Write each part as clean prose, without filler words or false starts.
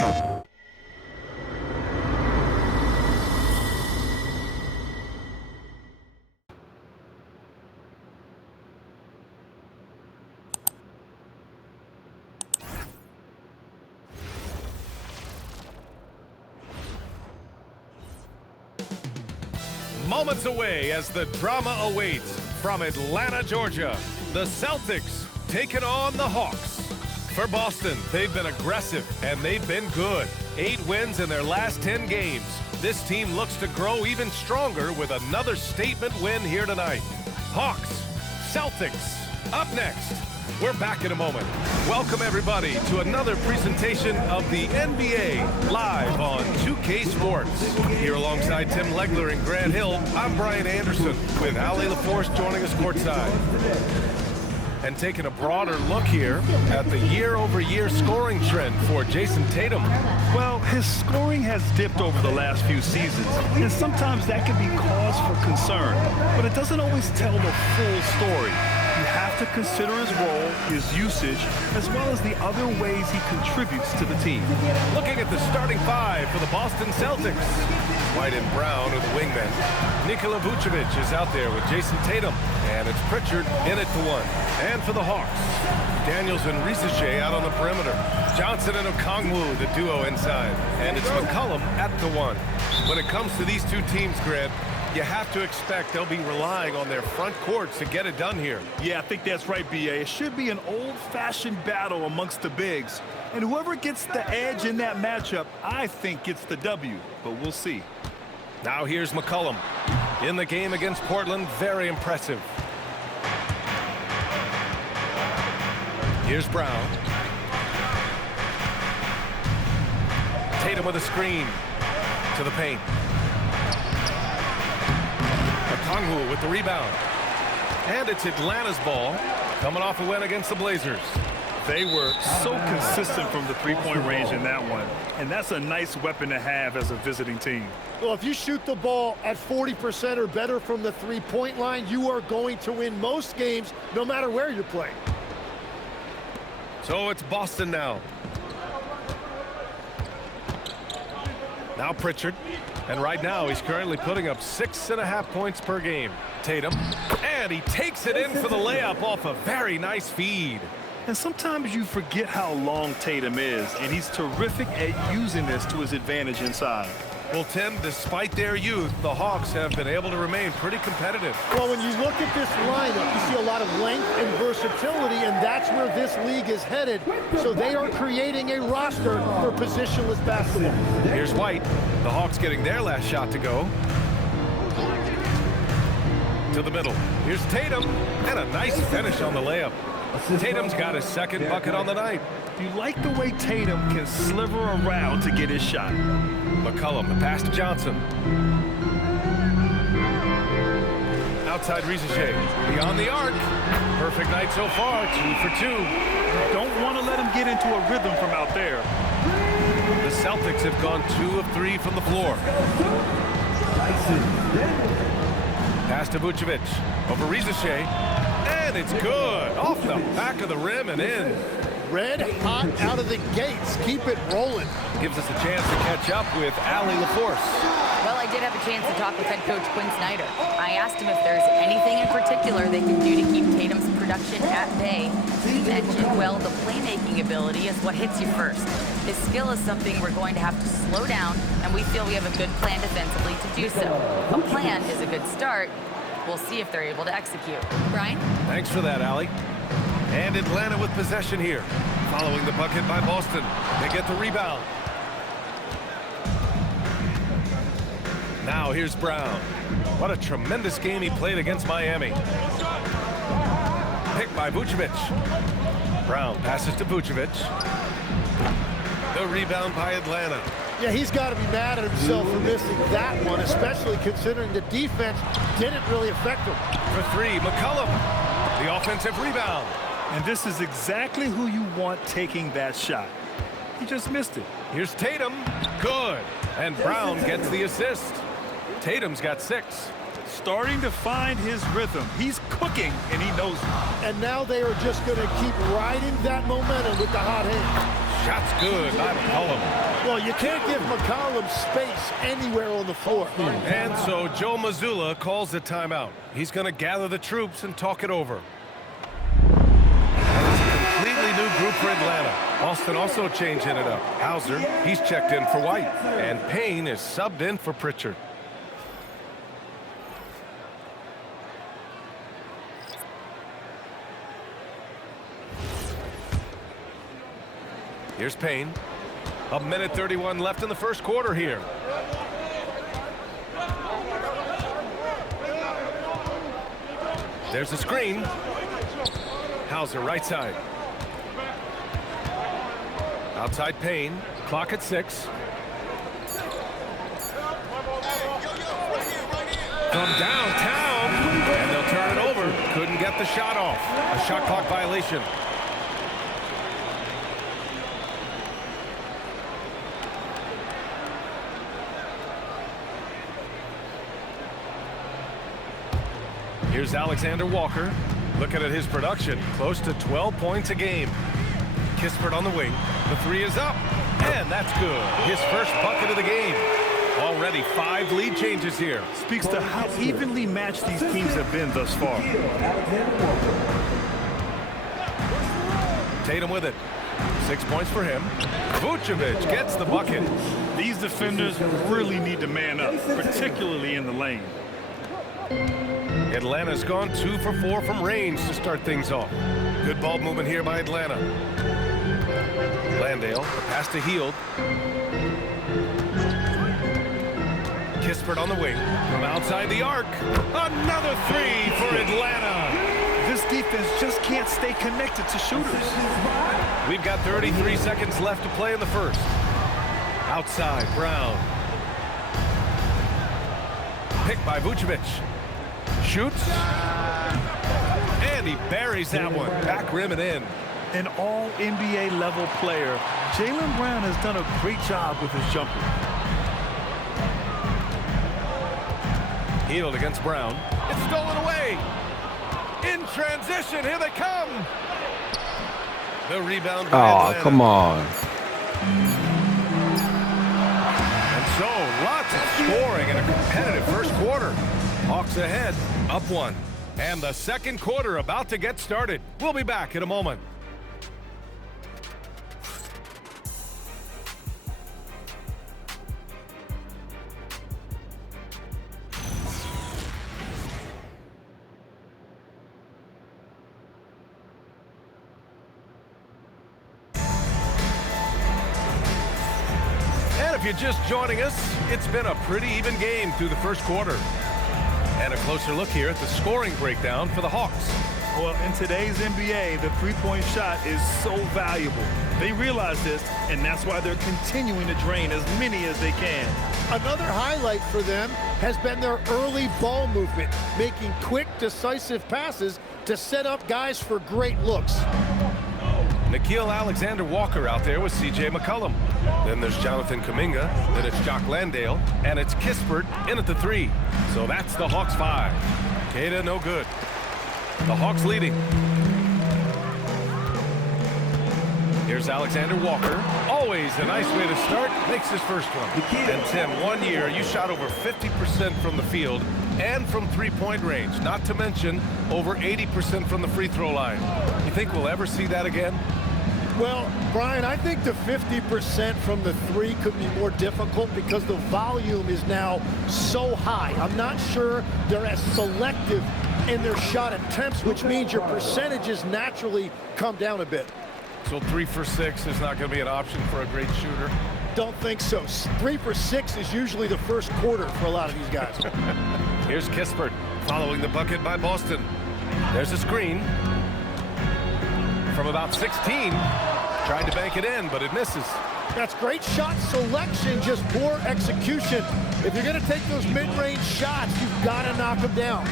Moments away as the drama awaits from Atlanta, Georgia. The Celtics taking on the Hawks. For Boston, they've been aggressive and they've been good. 8 wins in their last 10 games. This team looks to grow even stronger with another statement win here tonight. Hawks, Celtics, up next. We're back in a moment. Welcome, everybody, to another presentation of the NBA live on 2K Sports. Here alongside Tim Legler and Grant Hill, I'm Brian Anderson with Ali LaForce joining us courtside. And taking a broader look here at the year-over-year scoring trend for Jason Tatum. Well, his scoring has dipped over the last few seasons, and sometimes that can be cause for concern, but it doesn't always tell the full story. You have to consider his role, his usage, as well as the other ways he contributes to the team. Looking at the starting 5 for the Boston Celtics. White and Brown are the wingmen. Nikola Vucevic is out there with Jason Tatum, and it's Pritchard in at the 1. And for the Hawks, Daniels and Risache out on the perimeter. Johnson and Okongwu, the duo inside. And it's McCollum at the 1. When it comes to these two teams, Grant, you have to expect they'll be relying on their front courts to get it done here. Yeah, I think that's right, B.A. It should be an old-fashioned battle amongst the bigs. And whoever gets the edge in that matchup, I think gets the W. But we'll see. Now here's McCollum. In the game against Portland, very impressive. Here's Brown. Tatum with a screen to the paint. Okongwu with the rebound. And it's Atlanta's ball, coming off a win against the Blazers. They were so consistent from the three-point range in that one. And that's a nice weapon to have as a visiting team. Well, if you shoot the ball at 40% or better from the three-point line, you are going to win most games, no matter where you're playing. So it's Boston now. Now Pritchard. And right now, he's currently putting up 6.5 points per game. Tatum. And he takes it in for the layup off a very nice feed. And sometimes you forget how long Tatum is, and he's terrific at using this to his advantage inside. Well, Tim, despite their youth, the Hawks have been able to remain pretty competitive. Well, when you look at this lineup, you see a lot of length and versatility, and that's where this league is headed. So they are creating a roster for positionless basketball. Here's White. The Hawks getting their last shot to go. To the middle. Here's Tatum, and a nice finish on the layup. Tatum's got his second bucket on the night. You like the way Tatum can sliver around to get his shot. McCollum, the pass to Johnson. Outside Risache, beyond the arc. Perfect night so far, 2 for 2. Don't want to let him get into a rhythm from out there. The Celtics have gone 2 of 3 from the floor. Pass to Vucevic, over Risache, and it's good. Off the back of the rim and in. Red hot out of the gates. Keep it rolling. Gives us a chance to catch up with Ali LaForce. Well, I did have a chance to talk with head coach Quinn Snyder. I asked him if there's anything in particular they can do to keep Tatum's production at bay. He mentioned, well, the playmaking ability is what hits you first. His skill is something we're going to have to slow down, and we feel we have a good plan defensively to do so. A plan is a good start. We'll see if they're able to execute. Brian? Thanks for that, Ali. And Atlanta with possession here. Following the bucket by Boston. They get the rebound. Now here's Brown. What a tremendous game he played against Miami. Picked by Vucevic. Brown passes to Vucevic. The rebound by Atlanta. Yeah, he's got to be mad at himself for missing that one, especially considering the defense didn't really affect him. For 3, McCollum. The offensive rebound. And this is exactly who you want taking that shot. He just missed it. Here's Tatum. Good. And Brown gets the assist. Tatum's got 6. Starting to find his rhythm. He's cooking, and he knows it. And now they are just going to keep riding that momentum with the hot hand. Shot's good by McCollum. Well, you can't give McCollum space anywhere on the floor. And so Joe Mazzulla calls the timeout. He's going to gather the troops and talk it over. That is a completely new group for Atlanta. Boston also changing it up. Hauser, he's checked in for White. And Payne is subbed in for Pritchard. Here's Payne. 1:31 left in the first quarter here. There's a screen. Hauser right side. Outside Payne. Clock at 6. From downtown. And they'll turn it over. Couldn't get the shot off. A shot clock violation. Here's Alexander Walker. Looking at his production, close to 12 points a game. Kispert on the wing. The three is up, and that's good. His first bucket of the game. Already 5 lead changes here. Speaks to how evenly matched these teams have been thus far. Tatum with it. 6 points for him. Vucevic gets the bucket. These defenders really need to man up, particularly in the lane. Atlanta's gone 2 for 4 from range to start things off. Good ball movement here by Atlanta. Landale, the pass to Hield. Kispert on the wing from outside the arc. Another 3 for Atlanta. This defense just can't stay connected to shooters. We've got 33 seconds left to play in the first. Outside, Brown. Picked by Vucevic. Shoots. And he buries that one. Back rim and in. An all-NBA level player, Jaylen Brown has done a great job with his jumper. Hield against Brown. It's stolen away. In transition, here they come. The rebound by Atlanta. Come on. And so, lots of scoring in a competitive first quarter. Hawks ahead, up 1. And the second quarter about to get started. We'll be back in a moment. And if you're just joining us, it's been a pretty even game through the first quarter. And a closer look here at the scoring breakdown for the Hawks. Well, in today's NBA, the three-point shot is so valuable. They realize this, and that's why they're continuing to drain as many as they can. Another highlight for them has been their early ball movement, making quick, decisive passes to set up guys for great looks. Nickeil Alexander-Walker out there with C.J. McCollum. Then there's Jonathan Kuminga. Then it's Jock Landale. And it's Kispert in at the 3. So that's the Hawks 5. Queta no good. The Hawks leading. Here's Alexander Walker. Always a nice way to start. Makes his first one. And Tim, 1 year, you shot over 50% from the field and from three-point range. Not to mention over 80% from the free throw line. You think we'll ever see that again? Well, Brian, I think the 50% from the 3 could be more difficult because the volume is now so high. I'm not sure they're as selective in their shot attempts, which means your percentages naturally come down a bit. So 3 for 6 is not going to be an option for a great shooter? Don't think so. 3 for 6 is usually the first quarter for a lot of these guys. Here's Kispert following the bucket by Boston. There's a screen. From about 16. Tried to bank it in, but it misses. That's great shot selection, just poor execution. If you're going to take those mid-range shots, you've got to knock them down.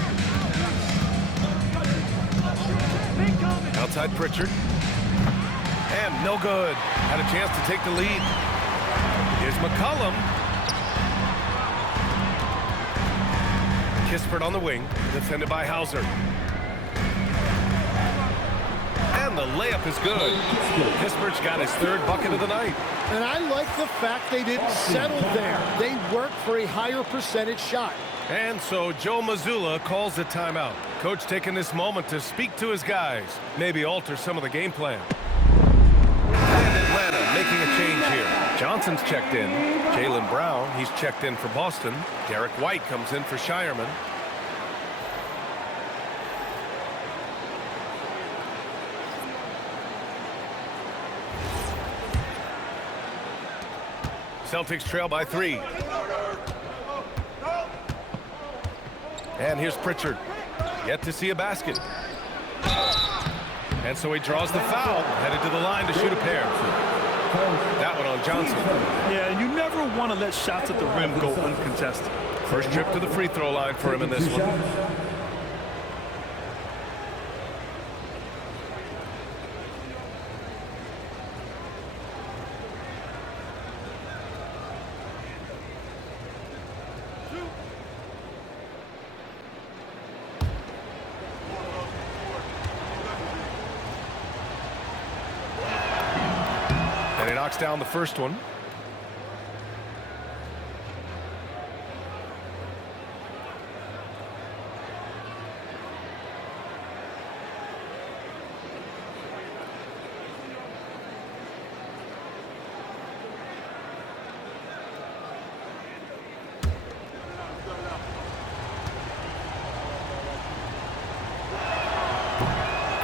Outside Pritchard. And no good. Had a chance to take the lead. Here's McCollum. Kispert on the wing, defended by Hauser. And And the layup is good. Kispert's got his third bucket of the night. And I like the fact they didn't settle there. They worked for a higher percentage shot. And so Joe Mazzulla calls a timeout. Coach taking this moment to speak to his guys, maybe alter some of the game plan. And Atlanta making a change here. Johnson's checked in. Jaylen Brown, he's checked in for Boston. Derek White comes in for Shireman. Celtics trail by 3. And here's Pritchard. Yet to see a basket. And so he draws the foul, headed to the line to shoot a pair. That one on Johnson. Yeah, you never want to let shots at the rim go uncontested. First trip to the free throw line for him in this one. And he knocks down the first one.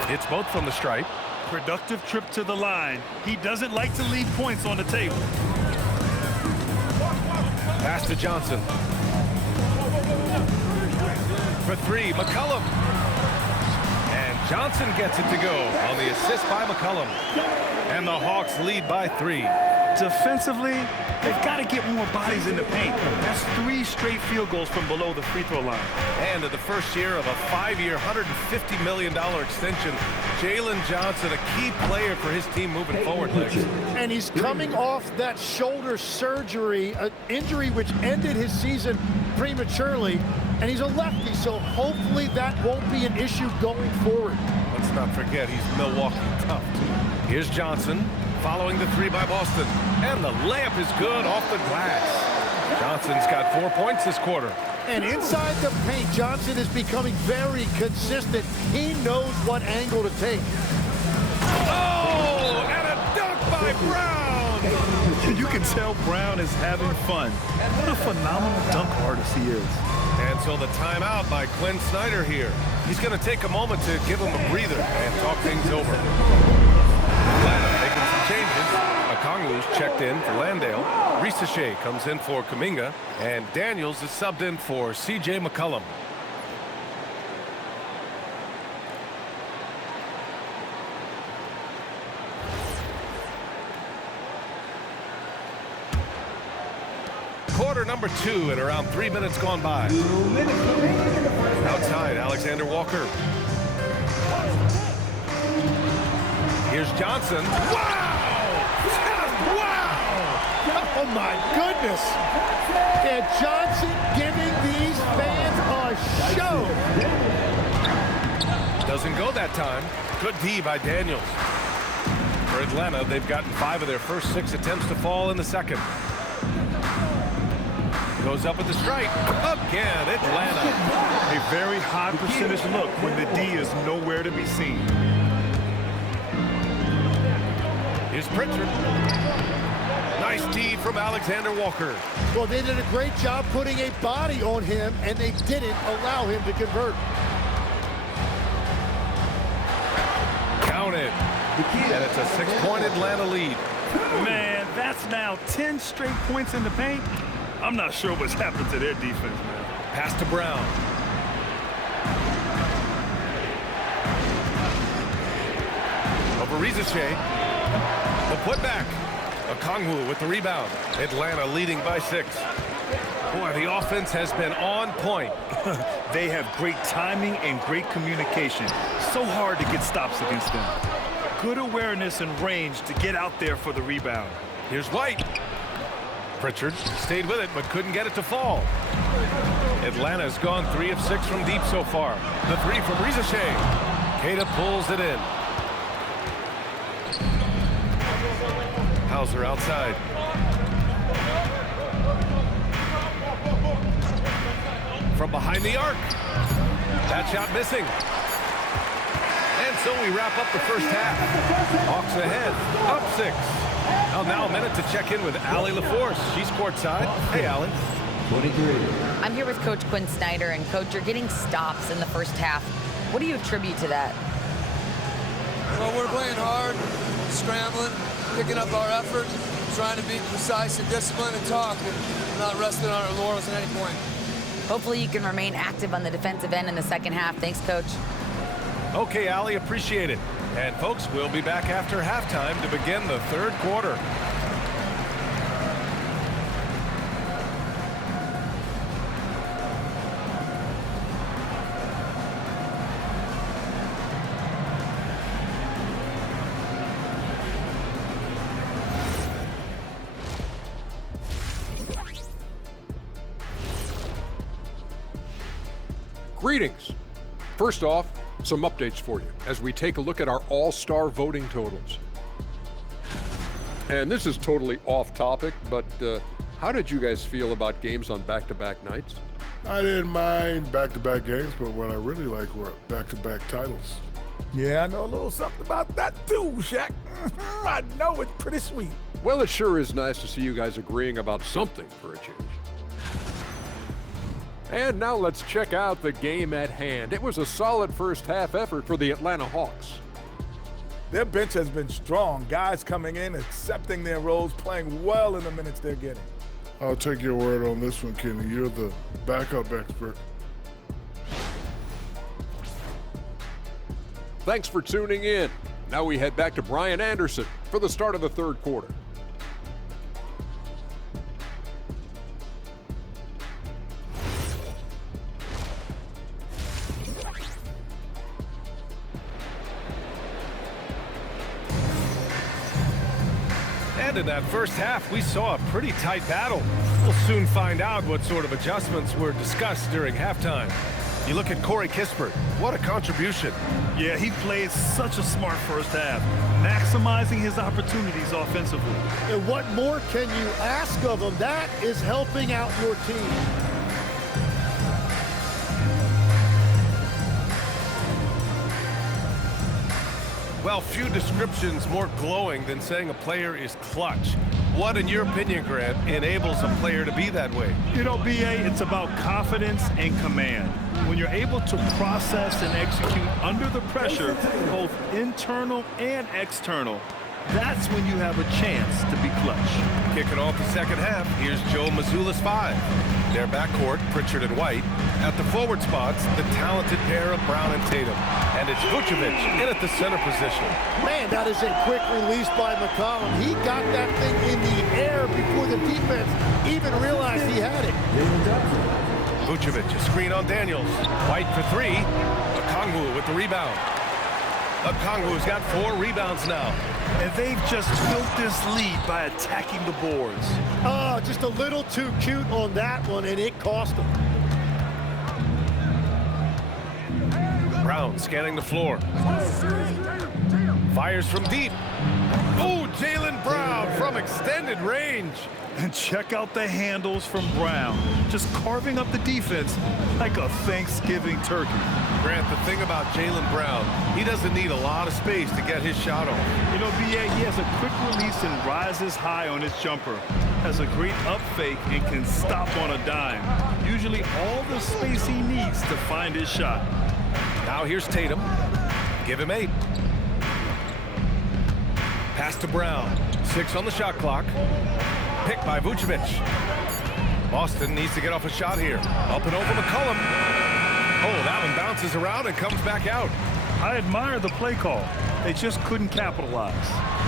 It's both from the stripe. Productive trip to the line. He doesn't like to leave points on the table. Pass to Johnson. For 3, McCollum. And Johnson gets it to go on the assist by McCollum. And the Hawks lead by 3. Defensively, they've got to get more bodies in the paint. That's 3 straight field goals from below the free throw line. And in the first year of a 5-year, $150 million extension, Jalen Johnson, a key player for his team moving forward, Legs. And he's coming off that shoulder surgery, an injury which ended his season prematurely. And he's a lefty, so hopefully that won't be an issue going forward. Let's not forget he's Milwaukee tough. Here's Johnson following the 3 by Boston. And the layup is good off the glass. Johnson's got 4 points this quarter. And inside the paint, Johnson is becoming very consistent. He knows what angle to take. Oh, and a dunk by Brown. You can tell Brown is having fun. What a phenomenal dunk artist he is. And so the timeout by Quinn Snyder here. He's going to take a moment to give him a breather and talk things over. Atlanta making some changes. Okongwu's checked in for Landale. Risache comes in for Kuminga. And Daniels is subbed in for C.J. McCollum. Quarter number 2 and around 3 minutes gone by. Outside, Alexander Walker. Here's Johnson. Wow! Wow! Oh, my goodness. And Johnson giving these fans a show. Doesn't go that time. Good D by Daniels. For Atlanta, they've gotten 5 of their first 6 attempts to fall in the second. Goes up at the stripe. Again, Atlanta. A very high percentage look when the D is nowhere to be seen. Here's Pritchard. Nice D from Alexander Walker. Well, they did a great job putting a body on him, and they didn't allow him to convert. Count it. And it's a 6-point Atlanta lead. Man, that's now 10 straight points in the paint. I'm not sure what's happened to their defense, man. Pass to Brown. Over Risache. The putback. Okongwu with the rebound. Atlanta leading by 6. Boy, the offense has been on point. They have great timing and great communication. So hard to get stops against them. Good awareness and range to get out there for the rebound. Here's White. Pritchard stayed with it but couldn't get it to fall. Atlanta's gone 3 of 6 from deep so far. The 3 from Risache. Queta pulls it in. Hauser outside. From behind the arc. That shot missing. And so we wrap up the first half. Hawks ahead, up 6. Well, now a minute to check in with Allie LaForce. She's courtside. Hey, Allie. 23. I'm here with Coach Quinn Snyder, and Coach, you're getting stops in the first half. What do you attribute to that? Well, we're playing hard, scrambling, picking up our effort, trying to be precise and disciplined and talk, and not resting on our laurels at any point. Hopefully you can remain active on the defensive end in the second half. Thanks, Coach. Okay, Allie, appreciate it. And folks, we'll be back after halftime to begin the third quarter. Greetings. First off, some updates for you as we take a look at our all-star voting totals. And this is totally off topic, but how did you guys feel about games on back-to-back nights? I didn't mind back-to-back games, but what I really like were back-to-back titles. Yeah, I know a little something about that too, Shaq. I know it's pretty sweet. Well, it sure is nice to see you guys agreeing about something for a change. And now let's check out the game at hand. It was a solid first half effort for the Atlanta Hawks. Their bench has been strong. Guys coming in, accepting their roles, playing well in the minutes they're getting. I'll take your word on this one, Kenny. You're the backup expert. Thanks for tuning in. Now we head back to Brian Anderson for the start of the third quarter. And in that first half, we saw a pretty tight battle. We'll soon find out what sort of adjustments were discussed during halftime. You look at Corey Kispert. What a contribution. Yeah, he played such a smart first half, maximizing his opportunities offensively. And what more can you ask of him? That is helping out your team. Well, few descriptions more glowing than saying a player is clutch. What, in your opinion, Grant, enables a player to be that way? You know, BA, it's about confidence and command. When you're able to process and execute under the pressure, both internal and external, that's when you have a chance to be clutch. Kicking off the second half, here's Joe Mazzulla's 5. Their backcourt, Pritchard and White. At the forward spots, the talented pair of Brown and Tatum. And it's Vucevic in at the center position. Man, that is a quick release by McCollum. He got that thing in the air before the defense even realized he had it. Vucevic, a screen on Daniels. White for 3. Okongwu with the rebound. Okongwu's got 4 rebounds now. And they've just built this lead by attacking the boards. Oh, just a little too cute on that one, and it cost them. Brown scanning the floor. Fires from deep. Oh, Jaylen Brown from extended range. And check out the handles from Brown, just carving up the defense like a Thanksgiving turkey. Grant, the thing about Jaylen Brown, he doesn't need a lot of space to get his shot off. You know, BA, he has a quick release and rises high on his jumper. Has a great up fake and can stop on a dime. Usually all the space he needs to find his shot. Now here's Tatum. Give him 8. Pass to Brown. 6 on the shot clock. Picked by Vucevic. Boston needs to get off a shot here. Up and over McCollum. Oh, that one bounces around and comes back out. I admire the play call. They just couldn't capitalize.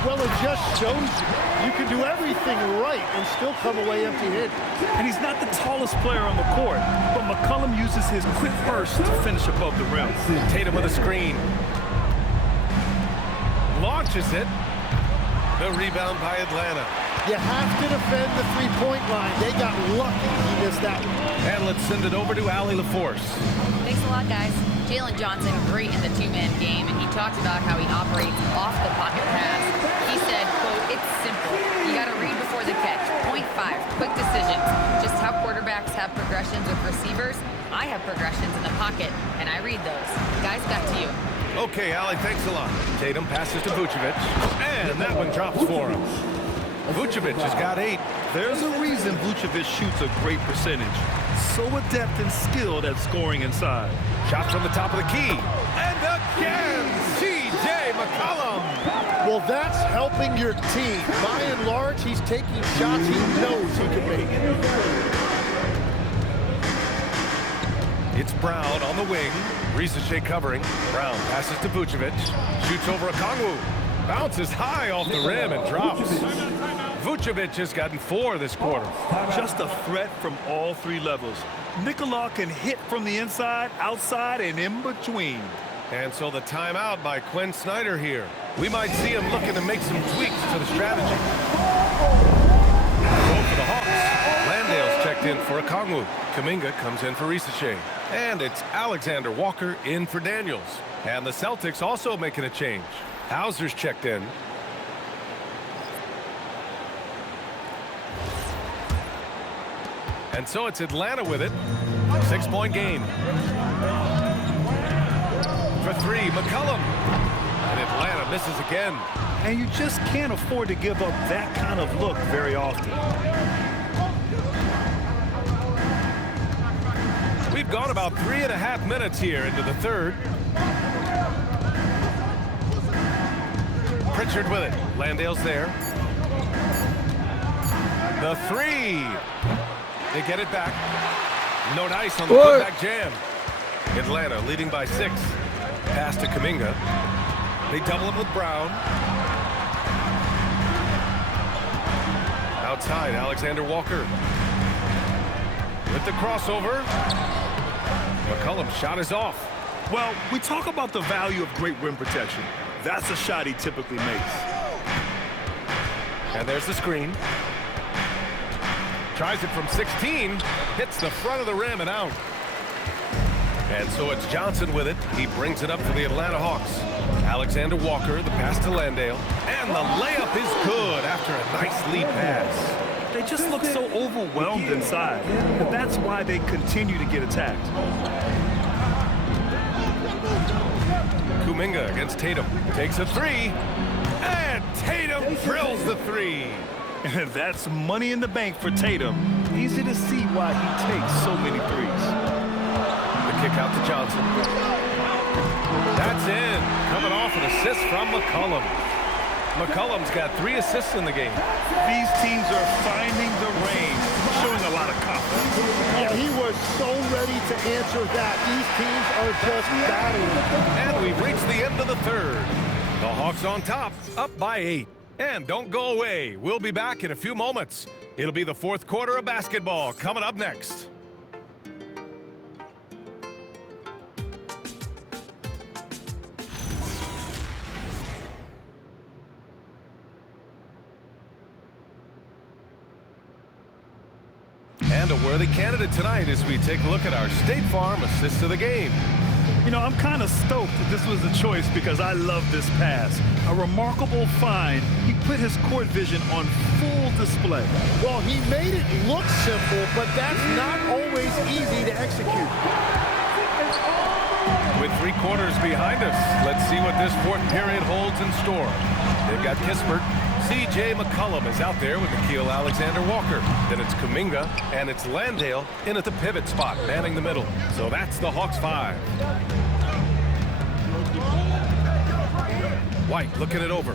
Well, it just shows you can do everything right and still come away empty-handed. And he's not the tallest player on the court, but McCollum uses his quick burst to finish above the rim. Tatum with a screen. Launches it. The rebound by Atlanta. You have to defend the three-point line. They got lucky he missed that one. And let's send it over to Allie LaForce. Thanks a lot, guys. Jalen Johnson, great in the two-man game, and he talked about how he operates off the pocket pass. He said, quote, "It's simple. You got to read before the catch. Point 5, quick decisions. Just how quarterbacks have progressions with receivers, I have progressions in the pocket, and I read those. Guys, back to you. Okay, Allie, thanks a lot. Tatum passes to Vucevic, and that one drops for him. Vucevic has got 8. There's a reason Vucevic shoots a great percentage. So adept and skilled at scoring inside. Shot from the top of the key. And again, C.J. McCollum. Well, that's helping your team. By and large, he's taking shots he knows he can make. It's Brown on the wing. Risache covering. Brown passes to Vucevic. Shoots over Okongwu. Bounces high off the rim and drops. Vucevic has gotten 4 this quarter. Just a threat from all 3 levels. Nikola can hit from the inside, outside, and in between. And so the timeout by Quinn Snyder here. We might see him looking to make some tweaks to the strategy. Goal for the Hawks. Landale's checked in for Okongwu. Kuminga comes in for Risache. And it's Alexander Walker in for Daniels. And the Celtics also making a change. Hauser's checked in. And so it's Atlanta with it. 6-point game. For 3, McCollum. And Atlanta misses again. And you just can't afford to give up that kind of look very often. We've gone about 3.5 minutes here into the third. Pritchard with it. Landale's there. The 3. They get it back. No dice on the putback jam. Atlanta leading by 6. Pass to Kuminga. They double it with Brown. Outside, Alexander Walker. With the crossover. McCollum's shot is off. Well, we talk about the value of great rim protection. That's a shot he typically makes. And there's the screen. Tries it from 16. Hits the front of the rim and out. And so it's Johnson with it. He brings it up for the Atlanta Hawks. Alexander Walker, the pass to Landale. And the layup is good after a nice lead pass. They just look so overwhelmed inside. And that's why they continue to get attacked. Kuminga against Tatum. Takes a 3. And Tatum drills the 3. And that's money in the bank for Tatum. Easy to see why he takes so many threes. The kick out to Johnson. That's in. Coming off an assist from McCollum. McCollum's got 3 assists in the game. These teams are finding the range, showing a lot of confidence. Yeah, he was so ready to answer that. These teams are just battling. And we've reached the end of the third. The Hawks on top, up by 8. And don't go away. We'll be back in a few moments. It'll be the 4th quarter of basketball coming up next. And a worthy candidate tonight as we take a look at our State Farm assist of the game. You know, I'm kind of stoked that this was a choice because I love this pass. A remarkable find. He put his court vision on full display. Well, he made it look simple, but that's not always easy to execute. With 3 quarters behind us, let's see what this 4th period holds in store. They've got Kispert. C.J. McCollum is out there with Nickeil Alexander-Walker. Then it's Kuminga, and it's Landale in at the pivot spot, manning the middle. So that's the Hawks 5. White looking it over.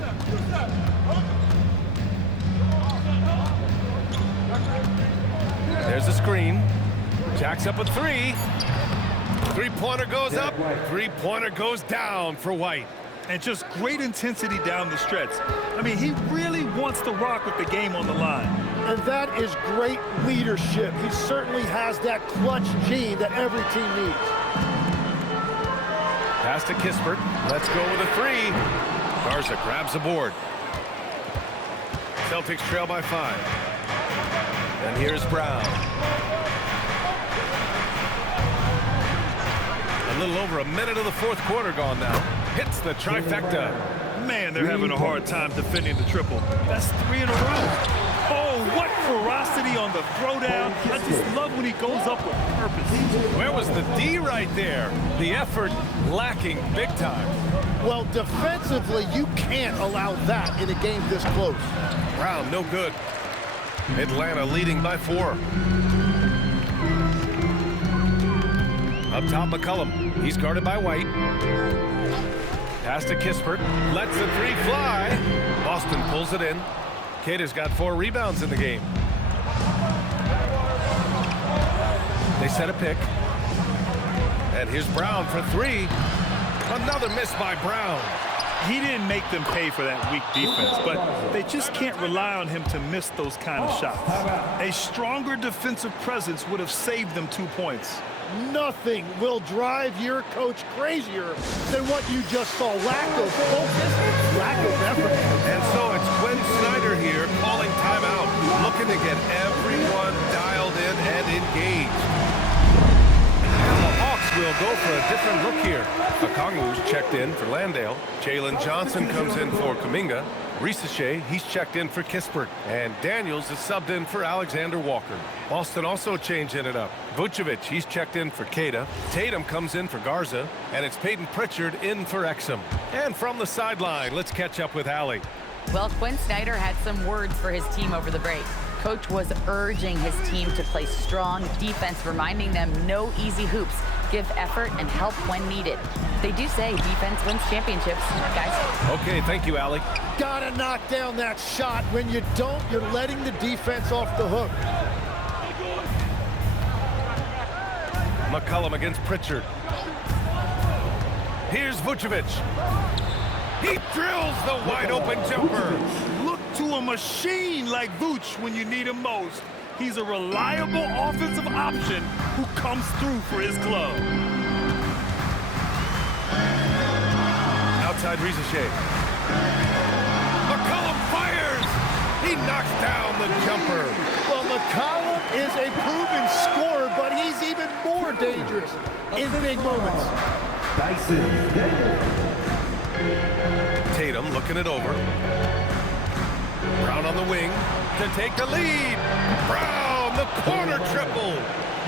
There's a screen. Jacks up a 3. 3-pointer goes up. 3-pointer goes down for White. And just great intensity down the stretch. I mean, he really wants to rock with the game on the line. And that is great leadership. He certainly has that clutch gene that every team needs. Pass to Kispert. Let's go with a 3. Garza grabs the board. Celtics trail by 5. And here's Brown. A little over a minute of the 4th quarter gone now. Hits the trifecta. Man, they're having a hard time defending the triple. That's 3 in a row. Oh, what ferocity on the throwdown. I just love when he goes up with purpose. Where was the D right there? The effort lacking big time. Well, defensively, you can't allow that in a game this close. Brown, no good. Atlanta leading by 4. Up top, McCollum. He's guarded by White. Pass to Kispert. Lets the 3 fly. Boston pulls it in. Cater's got 4 rebounds in the game. They set a pick. And here's Brown for 3. Another miss by Brown. He didn't make them pay for that weak defense, but they just can't rely on him to miss those kind of shots. A stronger defensive presence would have saved them 2 points. Nothing will drive your coach crazier than what you just saw. Lack of focus, lack of effort. And so it's Quinn Snyder here calling timeout, looking to get everyone dialed in and engaged. And the Hawks will go for a different look here. Okongwu's checked in for Landale. Jalen Johnson comes in for Kuminga. Risache, he's checked in for Kispert. And Daniels is subbed in for Alexander Walker. Boston also changing it up. Vucevic, he's checked in for Queta. Tatum comes in for Garza. And it's Peyton Pritchard in for Exum. And from the sideline, let's catch up with Allie. Well, Quinn Snyder had some words for his team over the break. Coach was urging his team to play strong defense, reminding them no easy hoops. Give effort and help when needed. They do say defense wins championships, guys. Okay, thank you, Allie. Gotta knock down that shot. When you don't, you're letting the defense off the hook. McCollum against Pritchard. Here's Vucevic. He drills the wide-open jumper. Look to a machine like Vooch when you need him most. He's a reliable offensive option who comes through for his club. Outside Risache. McCollum fires. He knocks down the jumper. Well, McCollum is a proven scorer, but he's even more dangerous in big moments. Tatum looking it over. Brown on the wing to take the lead. Brown, the corner triple.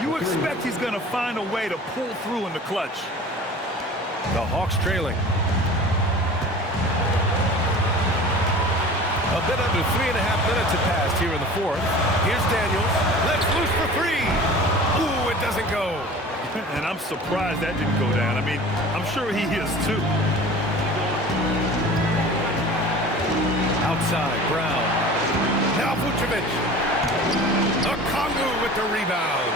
You expect he's going to find a way to pull through in the clutch. The Hawks trailing. A bit under 3.5 minutes have passed here in the 4th. Here's Daniels. Let's loose for 3. Ooh, it doesn't go. And I'm surprised that didn't go down. I mean, I'm sure he is too. Outside, Brown. Now Vucevic. Okongwu with the rebound.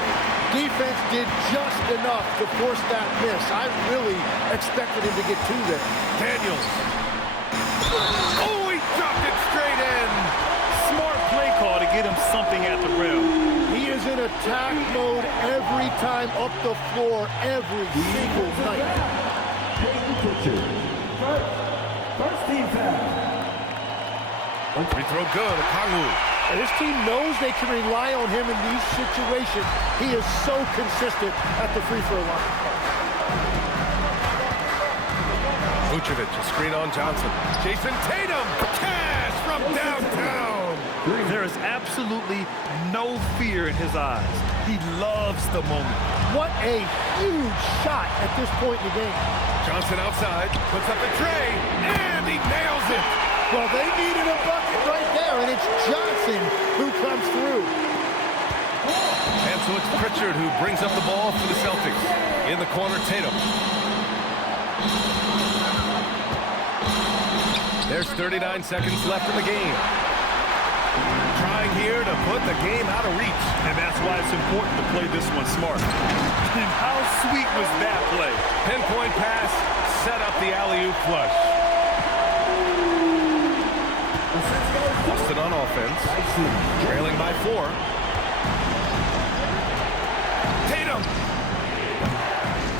Defense did just enough to force that miss. I really expected him to get 2 there. Daniels. Oh, he dropped it straight in. Smart play call to get him something at the rim. He is in attack mode every time up the floor, every single night. First team foul. Free throw good, Okongwu. And his team knows they can rely on him in these situations. He is so consistent at the free throw line. Vucevic, a screen on Johnson. Jason Tatum, cash from downtown. There is absolutely no fear in his eyes. He loves the moment. What a huge shot at this point in the game. Johnson outside, puts up the tray, and he nails it. Well, they needed a bucket right there, and it's Johnson who comes through. And so it's Pritchard who brings up the ball for the Celtics. In the corner, Tatum. There's 39 seconds left in the game. Trying here to put the game out of reach. And that's why it's important to play this one smart. And how sweet was that play? Pinpoint pass, set up the alley-oop flush. Boston on offense, trailing by 4. Tatum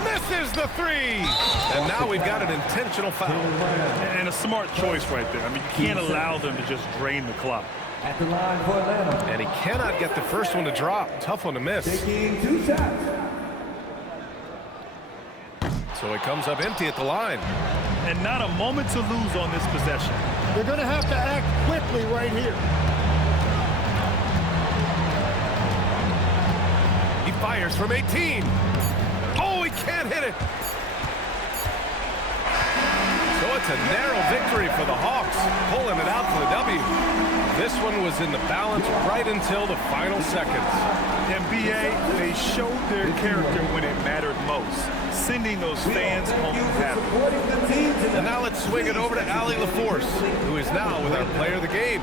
misses the 3. And now we've got an intentional foul. And a smart choice right there. I mean, you can't allow them to just drain the clock. At the line for Atlanta. And he cannot get the first one to drop. Tough one to miss. Taking 2 shots. So he comes up empty at the line. and not a moment to lose on this possession. They're going to have to act quickly right here. He fires from 18. Oh, he can't hit it. So it's a narrow victory for the Hawks, pulling it out for the W. This one was in the balance right until the final seconds. NBA, they showed their character when it mattered most, sending those fans home happy. And now let's swing it over to Allie LaForce, who is now with our player of the game.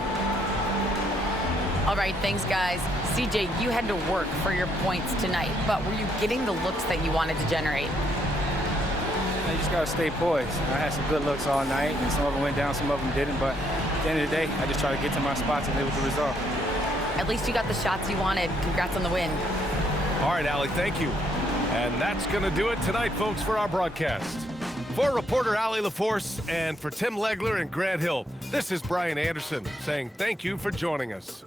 All right, thanks, guys. CJ, you had to work for your points tonight, but were you getting the looks that you wanted to generate? You just got to stay poised. I had some good looks all night, and some of them went down, some of them didn't, but at the end of the day, I just try to get to my spots and live with the result. At least you got the shots you wanted. Congrats on the win. All right, Allie, thank you. And that's going to do it tonight, folks, for our broadcast. For reporter Allie LaForce and for Tim Legler and Grant Hill, this is Brian Anderson saying thank you for joining us.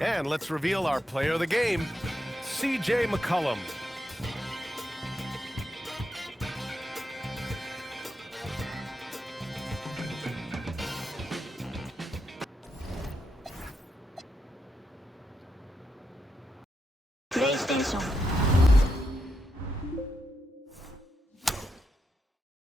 And let's reveal our player of the game, C.J. McCollum. PlayStation